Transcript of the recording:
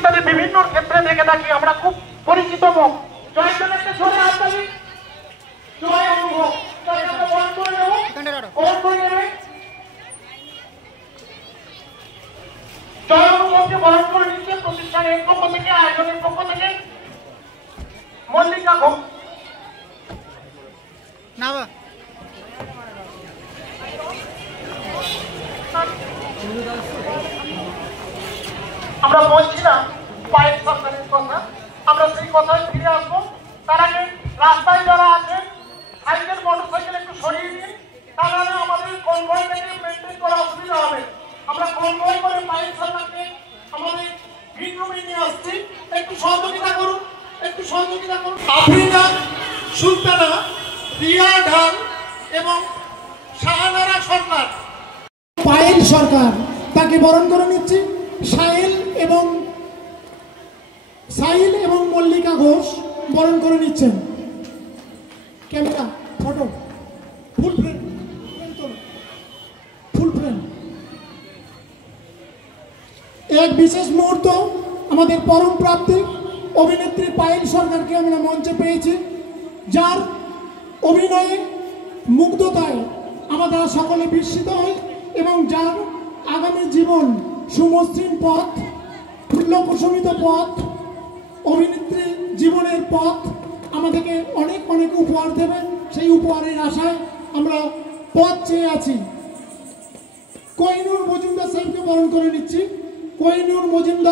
ইত্যাদি বিভিন্ন ক্ষেত্রে দেখে থাকি, আমরা খুব পরিচিত মুখ। জয়জনকে ধরে হাততালি, জয় অনুভব, জয়কে বরণ করে নেব, বরণ করে নেবে। জয় অনুভবকে বরণ করে নিচ্ছে প্রতিষ্ঠানের পক্ষ থেকে, আয়োজনের পক্ষ থেকে মল্লিকা ঘোষ। আমরা বলছিলাম পায়ের সরকারের কথা, আমরা সেই কথায় ফিরে আসবো। তার আগে রাস্তায় যারা আছেন সাইকেল মোটরসাইকেল একটু সরিয়ে দিন, তাহলে আমাদের কনভয়টাকে মেনটেন করা অসুবিধা হবে। আমরা কনভয় করে পায়ের সরকারকে আমাদের ভিন্ন নিয়ে আসছি, একটু সহযোগিতা করুন, একটু সহযোগিতা করুন। আফরিনা সুলতানা, রিয়া ঢাল এবং শাহানারা সরকার, পায়েল সরকার তাকে বরণ করে নিচ্ছি। সাহিল এবং মল্লিকা ঘোষ বরণ করে নিচ্ছেন। ক্যামেরা, ফটো, ফুল ফ্রেম, ফুল ফ্রেম। এক বিশেষ মুহূর্ত আমাদের পরম প্রাপ্তি অভিনেত্রী পায়েল সরকারকে আমরা মঞ্চে পেয়েছি, যার অভিনয়ে মুগ্ধতায় আমরা সকলে বিস্মিত হই এবং যার আগামী জীবন সুমসৃণ পথ, ফুল্লকুসুমিত পথ, অভিনেত্রী জীবনের পথ আমাদেরকে অনেক অনেক উপহার দেবেন। সেই উপহারের আশায় আমরা পথ চেয়ে আছি। কোহিনূর মজুমদার সাহেবকে বরণ করে নিচ্ছি। কোহিনূর মজুমদার।